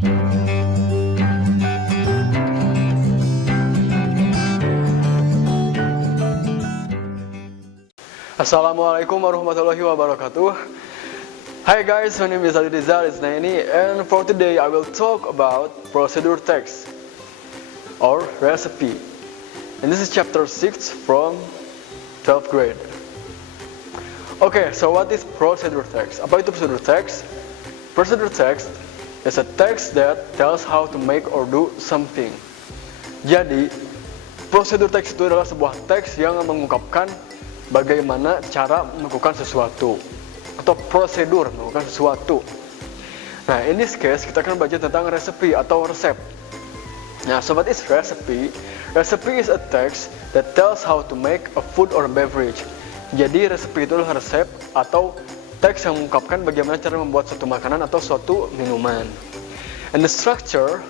Assalamualaikum warahmatullahi wabarakatuh. Hi guys, my name is RIZAL, ISNAENI, and for today I will talk about procedure text or recipe. And this is chapter 6 from 12th grade. Okay, so what is procedure text? Apa itu procedure text? Procedure text is a text that tells how to make or do something. Jadi, procedure text itu adalah sebuah teks yang mengungkapkan bagaimana cara melakukan sesuatu atau prosedur melakukan sesuatu. Nah, in this case kita akan belajar tentang recipe atau resep. Nah, so what is recipe? Recipe is a text that tells how to make a food or beverage. Jadi recipe itu adalah resep atau teks yang mengungkapkan bagaimana cara membuat suatu makanan atau suatu minuman. And the structure,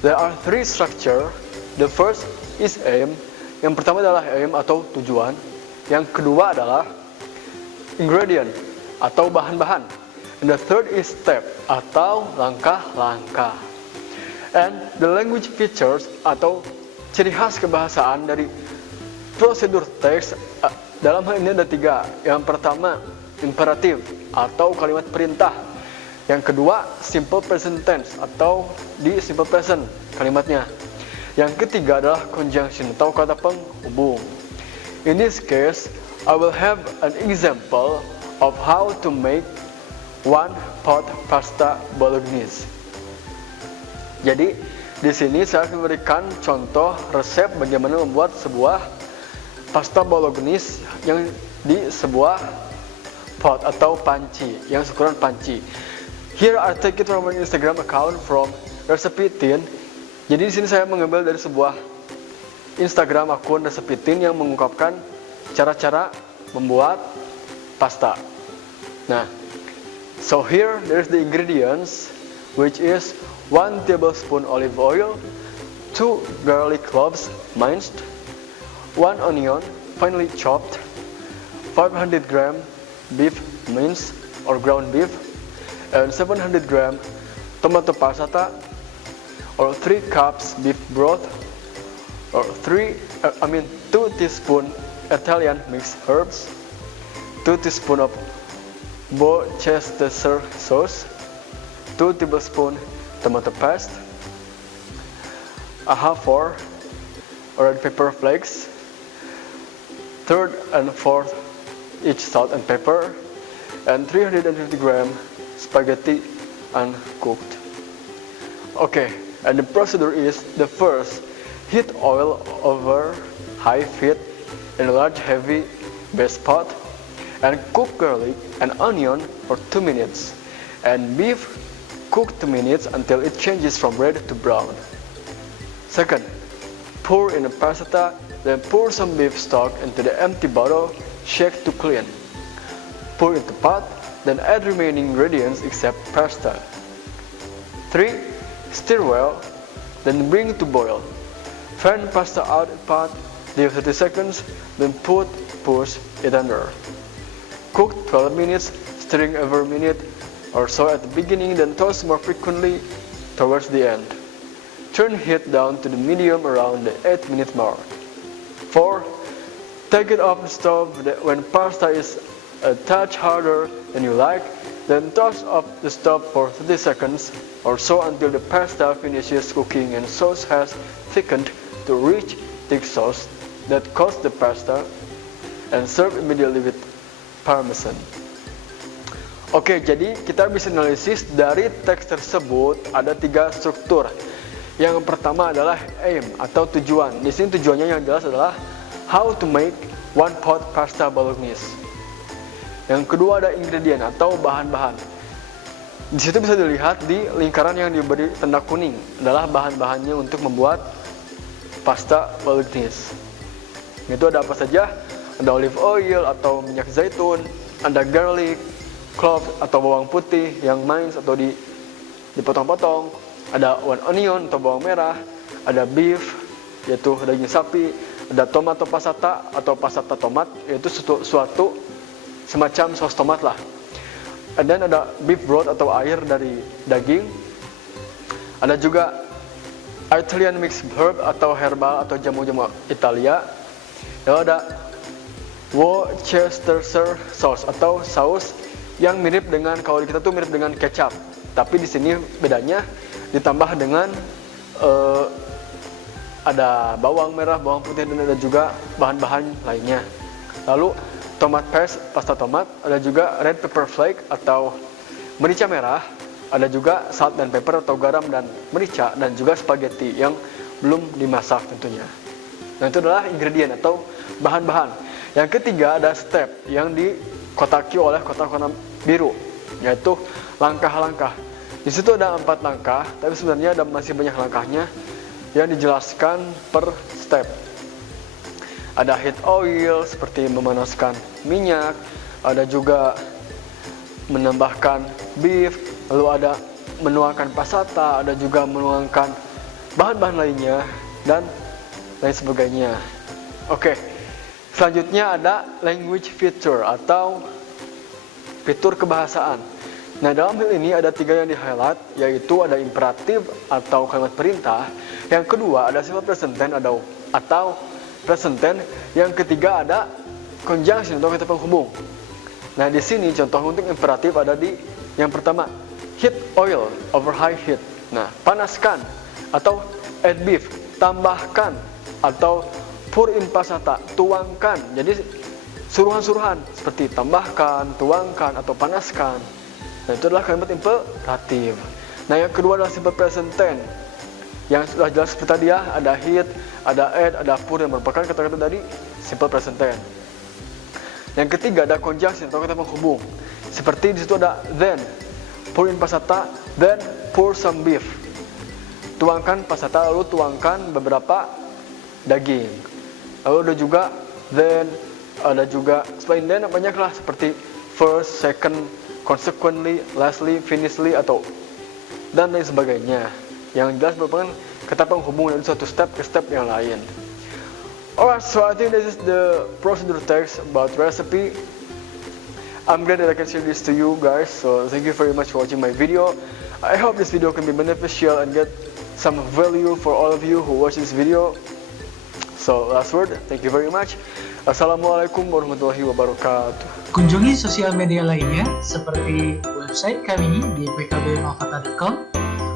there are three structure. The first is aim. Yang pertama adalah aim atau tujuan. Yang kedua adalah ingredient atau bahan-bahan. And the third is step atau langkah-langkah. And the language features atau ciri khas kebahasaan dari prosedur teks dalam hal ini ada tiga. Yang pertama imperatif atau kalimat perintah. Yang kedua simple present tense atau di simple present kalimatnya. Yang ketiga adalah conjunction atau kata penghubung. In this case, I will have an example of how to make one pot pasta bolognese. Jadi, di sini saya akan memberikan contoh resep bagaimana membuat sebuah pasta bolognese yang di sebuah pot atau panci, yang ukuran panci. Here I take it from my Instagram account from recipe tin. Jadi di sini saya mengambil dari sebuah Instagram akun recipe tin yang mengungkapkan cara-cara membuat pasta. Nah, so here there's the ingredients, which is 1 tablespoon olive oil, 2 garlic cloves minced, 1 onion finely chopped, 500 gram beef mince or ground beef, and 700 gram tomato passata, or 3 cups beef broth, or 2 teaspoon Italian mixed herbs, 2 teaspoon of Worcestershire sauce, 2 tablespoon tomato paste, a half 4 red pepper flakes, 1/3 and 1/4 each salt and pepper, and 350 gram spaghetti uncooked. Okay, and the procedure is the first, heat oil over high heat in a large heavy base pot and cook garlic and onion for 2 minutes and beef cook 2 minutes until it changes from red to brown. Second, pour in the pasta, then pour some beef stock into the empty bottle, shake to clean. Pour into pot, then add remaining ingredients except pasta. 3. Stir well, then bring to boil. Fan pasta out of pot, leave 30 seconds, then push it under. Cook 12 minutes, stirring every minute or so at the beginning, then toast more frequently towards the end. Turn heat down to the medium around the 8-minute mark. 4. Take it off the stove when pasta is a touch harder than you like, then toss off the stove for 30 seconds or so until the pasta finishes cooking and sauce has thickened to rich, thick sauce that coats the pasta, and serve immediately with parmesan. Oke, jadi kita bisa analisis dari teks tersebut ada 3 struktur. Yang pertama adalah aim atau tujuan. Di sini tujuannya yang jelas adalah how to make one pot pasta bolognese. Yang kedua ada ingredient atau bahan-bahan. Di situ bisa dilihat di lingkaran yang diberi tanda kuning adalah bahan-bahannya untuk membuat pasta bolognese. Itu ada apa saja? Ada olive oil atau minyak zaitun, ada garlic, clove atau bawang putih yang minced atau dipotong-potong, ada 1 onion atau bawang merah, ada beef yaitu daging sapi, ada tomato passata atau passata tomat yaitu suatu semacam saus tomat lah. Dan ada beef broth atau air dari daging, Ada juga Italian mixed herb atau herbal atau jamu-jamu Italia. Lalu ada Worcestershire sauce atau saus yang mirip dengan, kalau di kita tuh mirip dengan kecap, tapi di sini bedanya ditambah dengan ada bawang merah, bawang putih, dan ada juga bahan-bahan lainnya. Lalu tomat paste, pasta tomat, ada juga red pepper flake atau merica merah, ada juga salt dan pepper atau garam dan merica, dan juga spaghetti yang belum dimasak tentunya. Nah, itu adalah ingredient atau bahan-bahan. Yang ketiga ada step yang dikotaki oleh kotak-kotak biru, yaitu langkah-langkah. Di situ ada 4 langkah, tapi sebenarnya ada masih banyak langkahnya yang dijelaskan per step. Ada heat oil seperti memanaskan minyak, ada juga menambahkan beef, lalu ada menuangkan passata, ada juga menuangkan bahan-bahan lainnya dan lain sebagainya. Oke, selanjutnya ada language feature atau fitur kebahasaan. Nah, dalam hal ini ada 3 yang di-highlight, yaitu ada imperatif atau kalimat perintah. Yang kedua ada sifat present tense atau present tense. Yang ketiga ada conjunction atau kata penghubung. Nah, di sini contoh untuk imperatif ada di yang pertama, heat oil over high heat. Nah, panaskan atau add beef, tambahkan, atau pour in passata, tuangkan. Jadi suruhan-suruhan seperti tambahkan, tuangkan, atau panaskan. Nah, itu adalah kalimat imperatif. Nah, yang kedua adalah simple present tense. Yang sudah jelas seperti tadi ya, ada heat, ada add, ada pour, yang merupakan kata-kata dari simple present tense. Yang ketiga ada conjunction atau kata penghubung. Seperti di situ ada then, pour in passata, then pour some beef. Tuangkan passata, lalu tuangkan beberapa daging. Lalu ada juga then, ada juga selain then banyak lah, seperti first, second, consequently, lastly, finishly, atau dan lain sebagainya. Yang jelas merupakan kata penghubung dari suatu step ke step yang lain. Alright, so I think this is the procedure text about recipe. I'm glad that I can share this to you guys. So thank you very much for watching my video. I hope this video can be beneficial and get some value for all of you who watch this video. So last word, thank you very much. Assalamualaikum warahmatullahi wabarakatuh. Kunjungi sosial media lainnya seperti website kami di pkbmalfattah.com,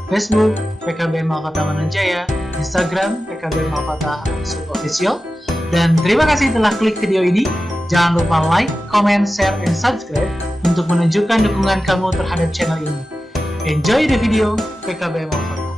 Facebook PKBM Al-FATTAH Manonjaya, Instagram PKBM Al-FATTAH _official. Dan terima kasih telah klik video ini. Jangan lupa like, comment, share, and subscribe untuk menunjukkan dukungan kamu terhadap channel ini. Enjoy the video, PKBM Al-FATTAH.